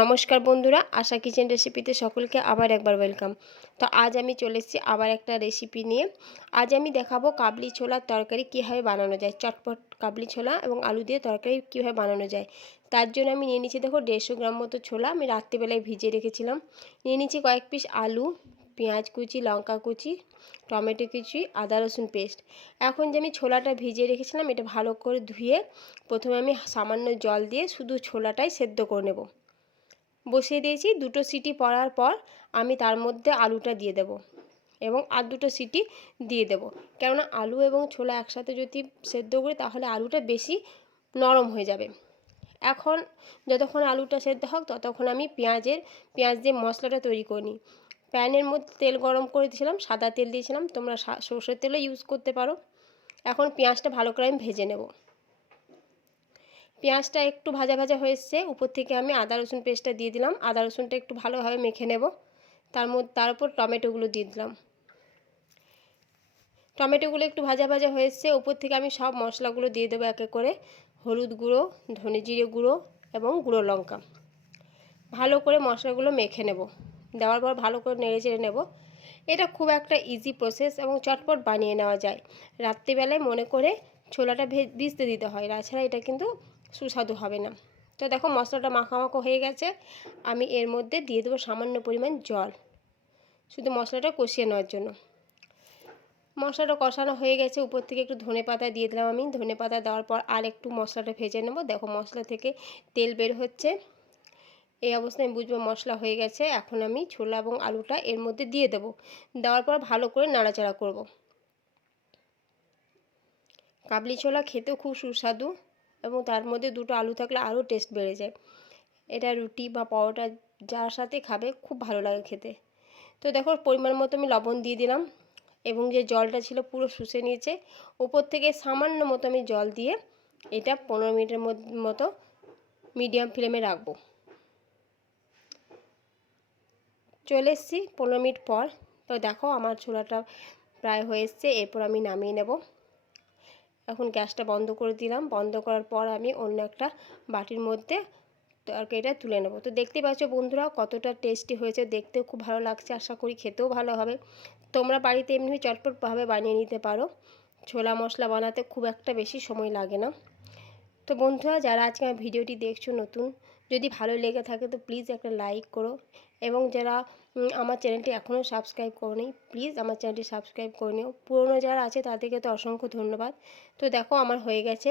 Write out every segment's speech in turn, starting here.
নমস্কার বন্ধুরা, আশা কিচেন রেসিপিতে সকলকে আবার একবার ওয়েলকাম। তো আজ আমি চলে এসেছি আবার একটা রেসিপি নিয়ে। আজ আমি দেখাবো কাবলি ছোলার তরকারি কীভাবে বানানো যায়। চটপট কাবলি ছোলা এবং আলু দিয়ে তরকারি কীভাবে বানানো যায়। তার জন্য আমি নিয়ে নিচ্ছি, দেখো 150 গ্রাম মতো ছোলা আমি রাত্রিবেলায় ভিজিয়ে রেখেছিলাম। নিয়ে নিচ্ছি কয়েক পিস আলু, পেঁয়াজ কুচি, লঙ্কা কুচি, টমেটো কুচি, আদা রসুন পেস্ট। এখন যে আমি ছোলাটা ভিজিয়ে রেখেছিলাম এটা ভালো করে ধুয়ে প্রথমে আমি সামান্য জল দিয়ে শুধু ছোলাটাই সেদ্ধ করে নেব। বসিয়ে দিয়েছি, 2টো সিটি পড়ার পর আমি তার মধ্যে আলুটা দিয়ে দেব এবং আর 2টো সিটি দিয়ে দেব। কেননা আলু এবং ছোলা একসাথে যদি সেদ্ধ করি তাহলে আলুটা বেশি নরম হয়ে যাবে। এখন যতক্ষণ আলুটা সেদ্ধ হোক ততক্ষণ আমি পেঁয়াজ দিয়ে মশলাটা তৈরি করে নিই। প্যানের মধ্যে তেল গরম করে দিয়েছিলাম, সাদা তেল দিয়েছিলাম, তোমরা সর্ষের তেলও ইউজ করতে পারো। এখন পেঁয়াজটা ভালো করে আমি ভেজে নেব। পেঁয়াজটা একটু ভাজা ভাজা হয়ে এসছে, উপর থেকে আমি আদা রসুন পেস্টটা দিয়ে দিলাম। আদা রসুনটা একটু ভালোভাবে মেখে নেব। তার উপর টমেটোগুলো দিয়ে দিলাম। টমেটোগুলো একটু ভাজা ভাজা হয়ে এসছে, উপর থেকে আমি সব মশলাগুলো দিয়ে দেবো একে করে। হলুদ গুঁড়ো, ধনে জিরে গুঁড়ো এবং গুঁড়ো লঙ্কা। ভালো করে মশলাগুলো মেখে নেব। দেওয়ার পর ভালো করে নেড়ে চেড়ে নেব। এটা খুব একটা ইজি প্রসেস এবং চটপট বানিয়ে নেওয়া যায়। রাত্রিবেলায় মনে করে ছোলাটা ভিজতে দিতে হয়, তাছাড়া এটা কিন্তু সুস্বাদু হবে না। তো দেখো মশলাটা মাখামাখো হয়ে গেছে। আমি এর মধ্যে দিয়ে দেবো সামান্য পরিমাণ জল, শুধু মশলাটা কষিয়ে নেওয়ার জন্য। মশলাটা কষানো হয়ে গেছে, উপর থেকে একটু ধনেপাতা দিয়ে দিলাম আমি। ধনেপাতা দেওয়ার পর আর একটু মশলাটা ভেজে নেব। দেখো মশলা থেকে তেল বের হচ্ছে, এই অবস্থায় আমি বুঝবো মশলা হয়ে গেছে। এখন আমি ছোলা এবং আলুটা এর মধ্যে দিয়ে দেব। দেওয়ার পর ভালো করে নাড়াচাড়া করব। কাবলি ছোলা খেতেও খুব সুস্বাদু এবং তার মধ্যে 2টো আলু থাকলে আরও টেস্ট বেড়ে যায়। এটা রুটি বা পরোটা যার সাথে খাবে খুব ভালো লাগে খেতে। তো দেখো পরিমাণ মতো আমি লবণ দিয়ে দিলাম এবং যে জলটা ছিল পুরো শুষে নিয়েছে। উপর থেকে সামান্য মতো আমি জল দিয়ে এটা 15 মিনিটের মতো মিডিয়াম ফ্লেমে রাখবো। চলে এসেছি 15 মিনিট পর। তো দেখো আমার ছোলাটা প্রায় হয়ে এসছে। এরপর আমি নামিয়ে নেব। এখন গ্যাসটা বন্ধ করে দিলাম। বন্ধ করার পর আমি অন্য একটা বাটির মধ্যে তরকারিটা তুলে নেব। তো দেখতে পাচ্ছ বন্ধুরা কতটা টেস্টি হয়েছে, দেখতেও খুব ভালো লাগছে, আশা করি খেতেও ভালো হবে। তোমরা বাড়িতে এমনি চটপটভাবে বানিয়ে নিতে পারো। ছোলা মশলা বানাতে খুব একটা বেশি সময় লাগে না। তো বন্ধুরা যারা আজকে আমার ভিডিওটি দেখছো নতুন, যদি ভালো লেগে থাকে তো প্লিজ একটা লাইক করো এবং যারা আমার চ্যানেলটি এখনও সাবস্ক্রাইব করোনি প্লিজ আমার চ্যানেলটি সাবস্ক্রাইব করে নিও। পুরনো যারা আছে তাদেরকে তো অসংখ্য ধন্যবাদ। তো দেখো আমার হয়ে গেছে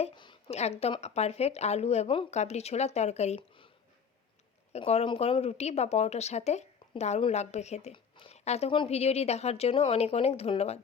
একদম পারফেক্ট আলু এবং কাবলি ছোলার তরকারি। গরম গরম রুটি বা পরোটার সাথে দারুণ লাগবে খেতে। এতক্ষণ ভিডিওটি দেখার জন্য অনেক অনেক ধন্যবাদ।